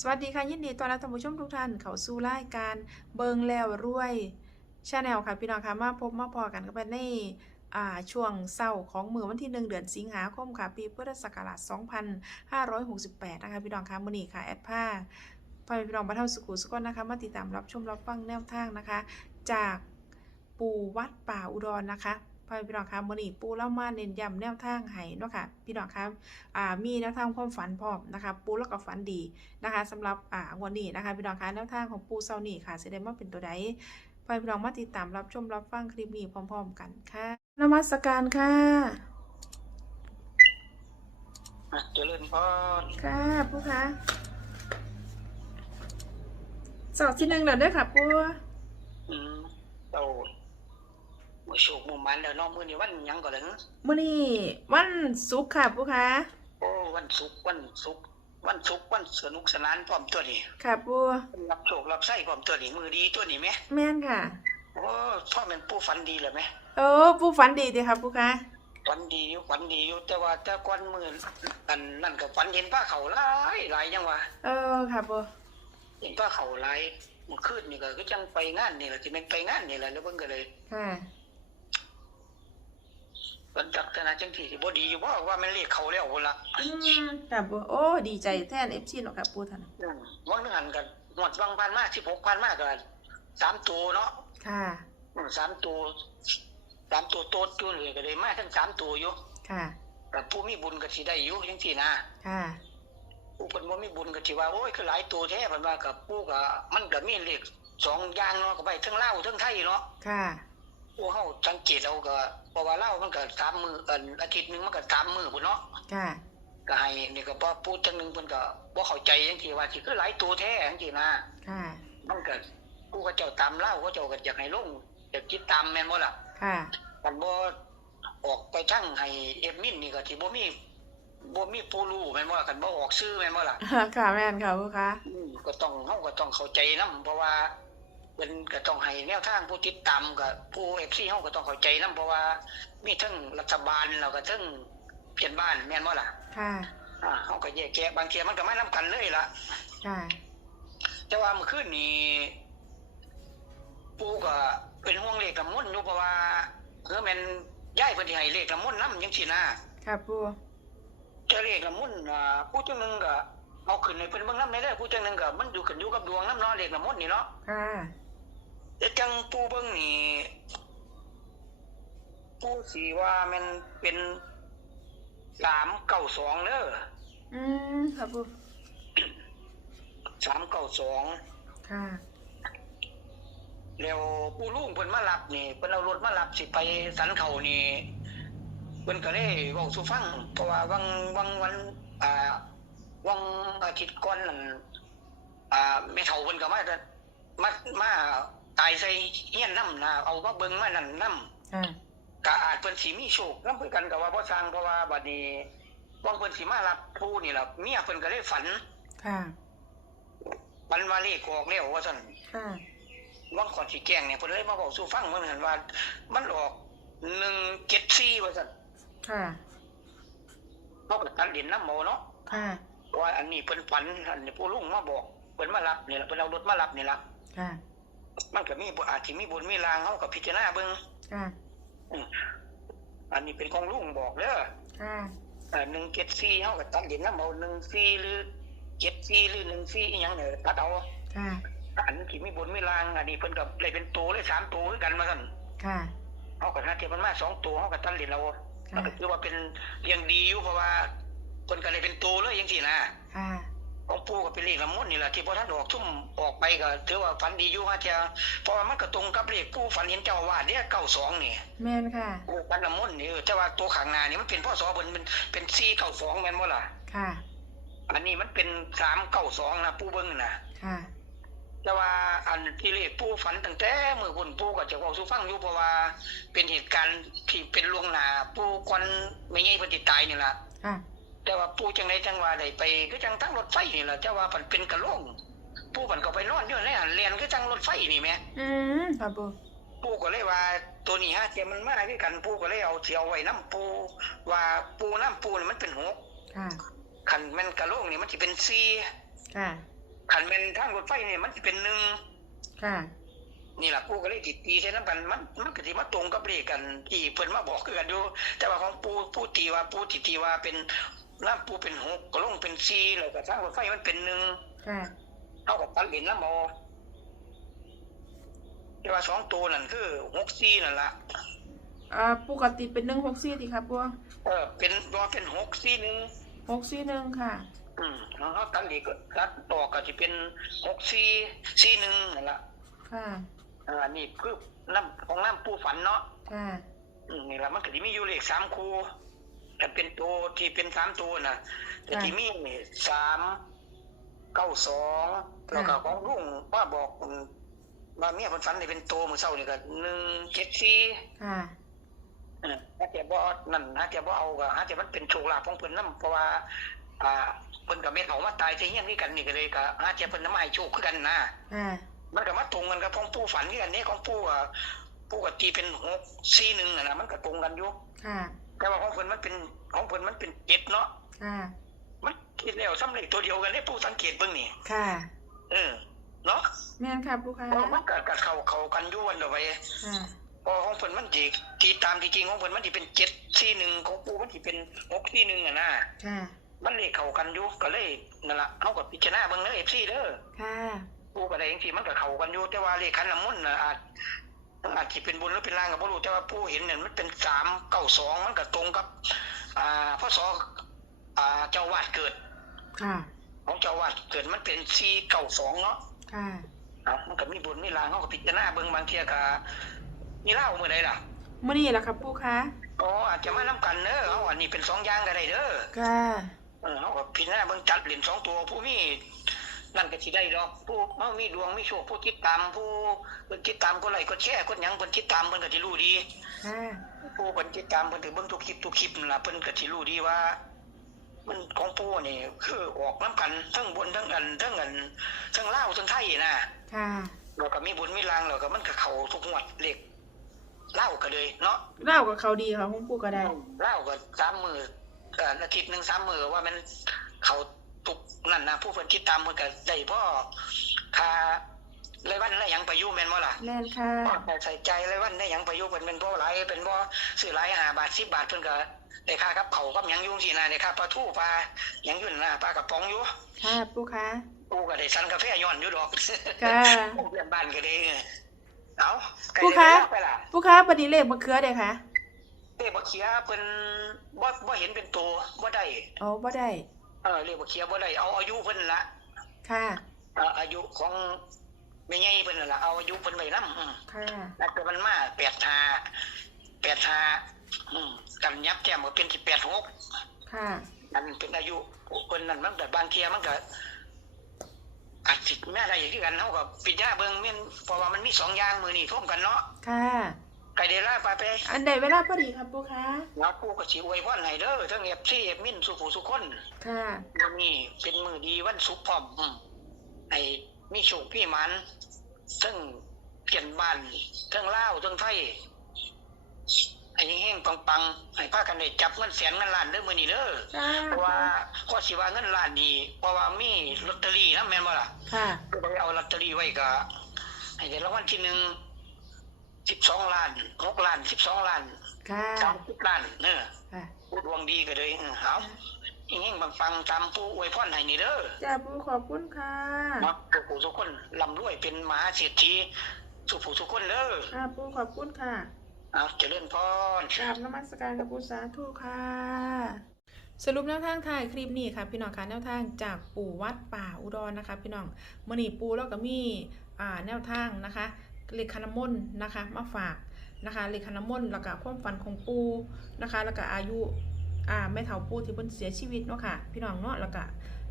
สวัสดีค่ะ ยินดีต้อนรับท่านผู้ชมทุกท่านเข้าสู่รายการเบิงแล้วรวยชาแนลค่ะพี่น้องค่ะมาพบมาพอกันกับในอ่าช่วงเศร้าของมือวันที่ 1 เดือนสิงหาคมค่ะ ปีพุทธศักราช 2568 นะคะพี่น้องค่ะมื้อนี้ค่ะ แอดผ้าพ่อพี่น้องบ้านเฮาสุขุสุขนนะคะ มาติดตามรับชมรับฟังแนวทางนะคะ จากปู่วัดป่าอุดรนะคะ พ่อแม่พี่น้องค่ะมื้อนี้ปู่เล่ามาเน้นย้ำแนวทางให้เนาะค่ะพี่น้องค่ะอ่ามีแนวทางความฝันพร้อมนะคะ ปู่แล้วก็ฝันดีนะคะสำหรับอ่างวดนี้นะคะพี่น้องคะแนวทางของปูเซานี่ค่ะสิได้มาเป็นตัวใดไปพี่น้องมาติดตามรับชมรับฟังคลิปนี้พร้อม ๆ กันค่ะนมัสการค่ะอะเจริญพรค่ะปูคะสอบที่หนึ่งแล้วเด้อค่ะปูอืมเราเมื่ อโชคมุมมันแล้วเน้องมื้อนี้วันหยังก่อนเลยมื้อนี้วันศุกร์ค่ะปูคะโอ้วันศุกร์วันศุกร์วันศุกร์วันสนุกสนานพร้อมตัวนี้ค่ะปูรับโชครับไส้พร้อมตัวนี้มือดีตัวนี้ไหมแม่นค่ะ โอ้พ่อเป็นผู้ฝันดีเลยไหมโอ้ปูฝันดีดีค่ะปูคะฝันดีอยู่ฝันดีอยู่แต่ว่าแต่ก่อนมืออันนั่นก็ฝันเห็นป้าเขาหลายหลายยังวะเออค่ะปูเห็นป้าเขาหลายเมื่อคืนนี่ก็ก็จังไปงานนี่แหละที่มันไปงานนี่แหละแล้วเพิ่นก็เลยค่ะ เพิ่นจักษณะจังที่สิบ่ดีอยู่บ่ว่ามันเลขเขาแล้วพุ่นละอืมค่ะปูโอ้ดีใจแทน FC เนาะค่ะปูท่านอืมวังนึงหันกันหมดวังพันมากสิบหกพันมากกันสามตัวเนาะค่ะอืมสามตัวสามตัวโต๊ดอยู่เลยก็เลยมาทั้งสามตัวอยู่ค่ะแต่ผู้มีบุญก็สิได้อยู่จังซี่นะค่ะผู้คนบ่มีบุญก็สิว่าโอ้ยคือหลายตัวแท้เพิ่นว่ากับผู้ก็มันก็มีเลขสองอย่างเนาะก็ไปทั้งลาวทั้งไทยเนาะค่ะผู้เฮาสังเกตเอาก็ เพราะว่าลาวมันก็สามมื้ออันอาทิตย์หนึงมันก็สามมื้อพุ่นเนาะค่ะก็ให้นี่ก็บ่พูดจังหนึงเพิ่นก็บ่เข้าใจจังซี่ว่าสิคือหลายตัวแท้จังซี่นะค่ะมันก็ผู้เขาเจ้าตามเล่าเขาเจ้าก็อยากให้ลงอยากคิดตามแม่นบ่ล่ะค่ะมันบ่ออกไปทั้งให้เอฟมินนี่ก็สิบ่มีบ่มีผู้รู้แม่นบ่ล่ะคันบ่ออกชื่อแม่นบ่ล่ะค่ะแม่นค่ะผู้ค้าอืมก็ต้องเฮาก็ต้องเข้าใจนํเพราะว่า เพิ่นก็ต้องให้แนวทางผู้ติดตามกับผู้ FC เฮาก็ต้องเข้าใจนํเพราะว่า มีทั้งรัฐบาลแล้วก็ทั้งเพื่อนบ้านแม่นบ่ล่ะค่ะอ่าเฮาก็แยกแยะบางเทีมันก็มานํกันเลยล่ะค่ะแต่ว่าเมื่อคืนนี้ปู่ก็เป็นห่วงเลขละมุนอยู่เพราะว่าเออแม่นย้ายเพิ่นสิให้เลขละมุนนำจังซี่นะค่ะปูแต่เลขละมุนอ่าผู้จังหนึงก็เอาขึ้นให้เพิ่นเบิ่งนำได้เด้อผู้จังหนึงก็มันอยู่ขึ้นอยู่กับดวงนำเนาะเลขละมุนนี่เนาะค่ะ แต่จังปู่เบิ่งนี่ปู่สิว่ามันเป็น392เด้ออืมค่ะปู392ค่ะแล้วผู้ลุงเพิ่นมารับนี่เพิ่นเอารถมารับสิไปสันเขานี่เพิ่นก็เลยเว้าสู่ฟังเพราะว่าวังวังวันอ่าวังอาทิตย์ก่อนนั่นอ่าแม่เฒ่าเพิ่นก็มามามา ตายใส่เฮียนนํนะเอามาเบิ่งมานั่นนํค่ะก็อาจเพิ่นสิมีโชคนำคือกันก็ว่าบ่สร้างเพราะว่าบัดนี้วังเพิ่นสิมารับผู้นี่ล่ะเมียเพิ่นก็เลยฝันค่ะฝันว่าเลขออกแล้วว่าซั่นค่ะวังขอนสีแกงเนี่ยเพิ่นเลยมาบอกสู่ฟังมันเห็นว่า มันออกหนึ่งเจ็ดสี่ว่าสั่นค่ะเขาก็ตัดเหรียญน้ำโมเนาะค่ะว่าอันนี้เพิ่นฝันอันนี้ผู้ลุงมาบอกเพิ่นมารับนี่ล่ะเพิ่นเอารถมารับนี่ล่ะค่ะ มันก็มีบุอาจสิมีบุญมีลางเฮาก็พิจารณาเบิ่งค่ะอืมอันนี้เป็นของลุงบอกเด้อค่ะอ่าหนึ่งเจ็ดสี่เฮาก็ตัดเหรียญน้ำโมหนึ่งสี่หรือเจ็ดสี่หรือหนึ่งสี่อีหยังเนี่ยตัดเอาค่ะอันที่มีบุญมีลาง อันนี้เพิ่นก็เลยเป็นตัวเลยสามตัวคือกันมาสั่นค่ะเขาก็น่าเทียบมันมาสองตัวเขาก็ตัดเหรียญเราค่ะมันก็คือว่าเป็นเลี้ยงดีอยู่เพราะว่าคนก็เลยเป็นตัวเลยยังสี่นะค่ะ ของปู่ก็เป็นเลขละมุนนี่แหละที่พอท่านออกทุ่มออกไปก็ถือว่าฝันดีอยู่ฮะเทียเพราะว่ามันก็ตรงกับเลขปู่ฝันเห็นเจ้าอาวาดเนี่ยเก้าสองนี่แม่นค่ะปู่ฝันละมุนนี่เออแต่ว่าตัวข้างหน้านี่มันเป็นพ่อสอบนเป็นเป็นสี่เก้าสองแม่นบ่ล่ะค่ะ อันนี้มันเป็นสามเก้าสองนะปู่เบิ้งนะค่ะแต่ว่าอันที่เลขปู่ฝันตั้งแต่เมื่อคนปู่ก็จะบอกสู่ฟังอยู่เพราะว่า เป็นเหตุการณ์ที่เป็นล่วงหน้าปู่ก่อนไม่ใช่ปฏิตายนี่ล่ะค่ะ แต่ว่าปู่จังไดจังว่าได้ไปก็จังทั้งรถไฟนี่แหละแต่ว่ามันเป็นกระโหลงปู่มันก็ไปนอนอยู่ในหันเรียนก็จังรถไฟนี่แหม่อืมค่ะปูปู่ก็เลยว่าตัวนี้ฮะเทียมันมาคือกันปู่ก็เลยเอาเสียวไว้น้ำปู่ว่าปู่น้ำปู่นี่มันเป็นหกค่ะคันแมันกระโหลงนี่มันสิเป็นสี่ค่ะขันเป็นทางรถไฟนี่มันจะเป็นหนึ่งค่ะนี่แหละปูก็เลยติดตีใช้น้ำกันมันมันก็สิมาตรงกับเลขกันที่เพิ่นมาบอกคือกันอยู่แต่ว่าของปูปูตีว่าปูติตีว่าเป็น น้ำปูเป็นหกก็ลงเป็นสี่แล้วก็ทางรถไฟมันเป็นหนึ่งค่ะเอากับตัดเหรียญน้ำเอาแต่ว่าสองตัวนั่นคือหกสี่นั่นละอ่าปกติเป็นหนึ่งหกสี่ดีครับปัวเออเป็นว่าเป็นหกสี่หนึ่งหกสี่หนึ่งค่ะ อืมแล้วเขาตัดเหรียญก็ตัดต่อก็จะเป็นหกสี่สี่หนึ่งนั่นละค่ะอ่านี่คือน้ำของน้ำปูฝันเนาะค่ะอืมนี่ละมันก็จะมีอยู่เลขสามคู่ แต่เป็นตัวที่เป็นสามตัวนะแต่ที่มีสามเก้าสองแล้วก็ของลุงว่าบอกอืมว่าเมียคนฝันนี่เป็นตัวมือเศร้านี่ก็หนึ่งเจ็ดสี่ค่ะเออถ้าแกบ่นั่นถ้าแกบ่เอาก็ถ้าแกมันเป็นโชคลาภของเพิ่นนํเพราะว่า อ่าเพิ่นกับเม็ดเขามาตายใส่เฮียงนี่กันนี่ก็เลยก็ถ้าแกเพิ่นนำมาให้โชคคือกันนะค่ะมันก็มาตรงกันกับของปู่ฝันคือกันนี่ของปู่อะปู่ก็ตีเป็น6 4 1น่ะนะมันก็ตรงกันอยู่ค่ะแต่ว่าของ เพิ่นมันเป็นของเพิ่นมันเป็นเจ็ดเนาะค่ะมันคิดแล้วซ้ำเลขตัวเดียวกันเลยปู่สังเกตเบิ่งนี่ค่ะเออเนาะแม่นค่ะปูค่ะเพราะมันก็ก็เข้าเข้ากันอยู่วันเดียวไปค่ะพอของเพิ่นมันสิที่ตามที่จริงของเพิ่นมันสิเป็น7 4 1ของปู่มันสิเป็น6 4 1อะนะค่ะมันเลขเข้ากันอยู่ก็เลยนั่นล่ะเอากับพิจารณาเบิ่งเด้อ FC เด้อค่ะปู่ก็ได้จังซี่มันก็เข้ากันอยู่แต่ว่าเลขขันน้ำมนต์น่ะอาจ มันอาจสิเป็นบุญหรือเป็นลางก็บ่รู้แต่ว่าปู่เห็นเนี่ยมันเป็น392มันก็ตรงกับอ่าพศอ่าเจ้าวาดเกิดค่ะของเจ้าวาดเกิดมันเป็น492เนาะค่ะเอ้ามันก็มีบุญมีลางเฮาก็พิจารณาเบิ่งบางเที่ยก็มีเล่ามื้อใดล่ะมื่อนี้แหละครับปูค่ะอ๋ออาจจะมานํกันเด้อเอาอันนี้เป็นสองอย่างก็ได้เด้อค่ะเออเขาก็พิจารณาเบิ่งจัดเหรียญสองตัวผู้มี นั่นก็สิได้ดอกผู้เฮามีดวงมีโชคผู้ติดตามผู้เพิ่นติดตามก็ไลค์ก็แชร์คนหยังเพิ่นติดตามเพิ่นก็สิรู้ดีค่ะผู้เพิ่นติดตามเพิ่นถือเบิ่งทุกคลิปทุกคลิปนั่นล่ะเพิ่นก็สิรู้ดีว่า มันของผู้นี่คือออกนํกันทั้งบนทั้งอันทั้งอันทั้งลาวทั้งไทยนะค่ะแล้วก็มีบุญมีลางแล้วก็มันก็เข้าทุกงวดเลขลาวก็เลยเนาะ เล่ากับเขาดีค่ะของปูก็ได้ เล่าก็สามมือเอ่ออาทิตย์หนึ่งสามมือว่ามันเขา ตุกนั่นนะผู้คนคิดตามเพิ่นก็ได้พ่อค่ารายวันได้หยังไปอยู่แม่นบ่ล่ะแม่นค่ะพ่อใส่ใจรายวันได้หยังไปอยู่เพิ่นเป็นบ่หลายเป็นบ่ซื้อหลาย5บาท10บาทเพิ่นก็ได้ค่ากับเขาวกับหยังอยู่สินะได้ค่าปลาทูปลาหยังอยู่นั่นนะปลากระป๋องอยู่ค่ะปูค่ะกูก็ได้สั่นกาแฟย้อนอยู่ดอกค่ะเพื่อนบ้านก็ได้เอาไก่ผู้ได้คะเวลาไปล่ะปูค่ะปฏิเลขมะเขือเด้ค่ะเอ้บักเขียเพิ่นบ่บ่เห็นเป็นตัวบ่ได้อ๋อบ่ได้ เออเรียกว่าเคลียร์บ่ได้เอาอายุเพิ่นละค่ะเอ่ออายุของแม่ใหญ่เพิ่นนั่นล่ะเอาอายุเพิ่นไว้นำอืมค่ะแล้วก็มันมา85 85อืมกันยับแก้มก็เป็นที่86ค่ะนั่นเป็นอายุเพิ่นนั่นมันก็บางเที่ยมันก็อาจสิแม่ได้อย่างที่กันเฮาก็ปิดยาเบิ่งแม่นเพราะว่ามันมีสองอย่างมือนี่ท่วมกันเนาะค่ะ ไกเดลาไปไปอันใดเวลาพอดีครับปูค่ะเนาะผู้ก็สิอวยพรให้เด้อทั้ง FC เอฟมินสุผู้สุคนค่ะวันนี้เป็นมือดีวันศุกร์พร้อมอืมไอ้มีโชคพี่มันทั้งเปลี่ยนบ้านทั้งเล่าวทั้งไทยไอ้เฮงๆปังๆให้พากันได้จับเงินแสนเงินล้านเด้อมื้อนี้เด้อค่ะเพราะว่าก็สิว่าเงินล้านนี่เพราะว่ามีลอตเตอรี่นะแม่นบ่ล่ะค่ะก็ไปเอาลอตเตอรี่ไว้ก็ให้ได้รางวัลที่หนึ่ง 12ล้าน6ล้าน12ล้านค่ะ30ล้านเด้อค่ะผู้ดวงดีก็เลยเออเอาเฮงๆปังๆตามผู้อวยพรให้นี่เด้อจ้าปูขอบคุณค่ะเนาะทุกผู้ทุกคนร่ำรวยเป็นมหาเศรษฐีสุผู้ทุกคนเด้อค่ะปูขอบคุณค่ะเอาเจริญพรกราบนมัสการกับปูสาธุค่ะ สรุปแนวทางถ่ายคลิปนี้ค่ะ พี่น้องคะแนวทางจากปู่วัดป่าอุดรนะคะ พี่น้องมื่อนี้ปูแล้วก็มีอ่าแนวทางนะคะ เลขคานำมนนะคะ มาฝากนะคะเลขคานำมนแล้วก็ความฝันของปูนะคะ แล้วก็อายุอ่าแม่เฒ่าปูที่เพิ่นเสียชีวิตเนาะค่ะ พี่น้องเนาะแล้วก็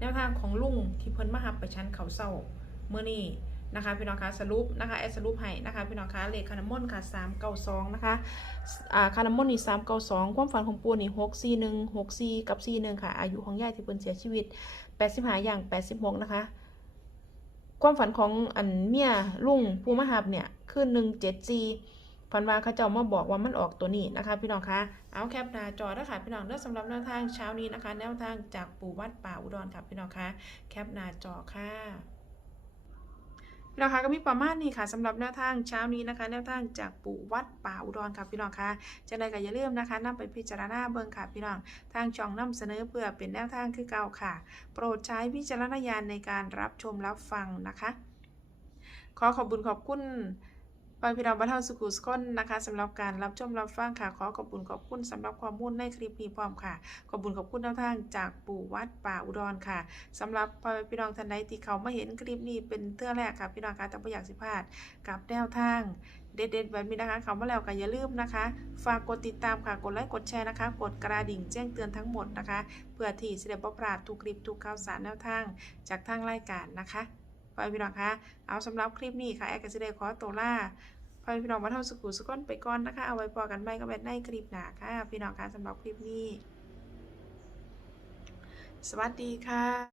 แนวทางของลุงที่เพิ่นมาหับไปชั้นเขาเศร้าเมื่อนี้นะคะพี่น้องคะสรุปนะคะแอดสรุปให้นะคะพี่น้องคะเลขคานำมอนค่ะ392นะคะอ่าคาร์มอนนี่สามเก้าสองความฝันของปูนี่หกสี่หนึ่งหกสี่กับสี่หนึ่งค่ะ อายุของยายที่เพิ่นเสียชีวิตแปดสิบห้าอย่างแปดสิบหกนะคะ ความฝันของอันเมียลุงภูมหับเนี่ยคือหนึ่งเจ็ดจีฝันว่าเขาเจ้ามาบอกว่ามันออกตัวนี้นะคะ พี่น้องคะเอาแคปหน้าจอแล้วค่ะพี่น้องเด้อสำหรับแนวทางเช้านี้นะคะ แนวทางจากปู่วัดป่าอุดรค่ะพี่น้องคะแคปหน้าจอค่ะ พี่น้องคะก็มีประมาณนี้ค่ะสำหรับแนวทางเช้านี้นะคะ แนวทางจากปู่วัดป่าอุดรค่ะพี่น้องคะจะได้ก็อย่าลืมนะคะนำไปพิจารณาเบิ่งค่ะพี่น้องทางช่องนำเสนอเพื่อเป็นแนวทางคือเก่าค่ะ โปรดใช้วิจารณญาณในการรับชมรับฟังนะคะ ขอขอบคุญขอบคุณ ไปพี่น้องบ้านเฮาสุขุสคนนะคะสำหรับการรับชมรับฟังค่ะ ขอขอบคุณขอบคุณสำหรับความมุ่นในคลิปนี้พร้อมค่ะ ขอบคุณขอบคุณแนวทางจากปู่วัดป่าอุดรค่ะสำหรับพ่อพี่น้องท่านใดที่เขามาเห็นคลิปนี้เป็นเทื่อแรกค่ะพี่น้องคะแต่ไม่อยากสิพลาดกับแนวทางเด็ดๆแบบนี้นะคะเขามาแล้วก็อย่าลืมนะคะ ฝากกดติดตามค่ะ กดไลค์กดแชร์นะคะ กดกระดิ่งแจ้งเตือนทั้งหมดนะคะ เพื่อที่จะได้บ่พลาดทุกคลิปทุกข่าวสารแนวทางจากทางรายการนะคะ พ่อพี่น้องคะเอาสำหรับคลิปนี้ค่ะแอร์ก็จะได้ขอตัวลาพ่อพี่น้องมาเท่าสุขุสุก้นไปก่อนนะคะ เอาไว้พอกันไม่ก็เป็นในคลิปหนาค่ะพี่น้องคะสำหรับคลิปนี้ สวัสดีค่ะ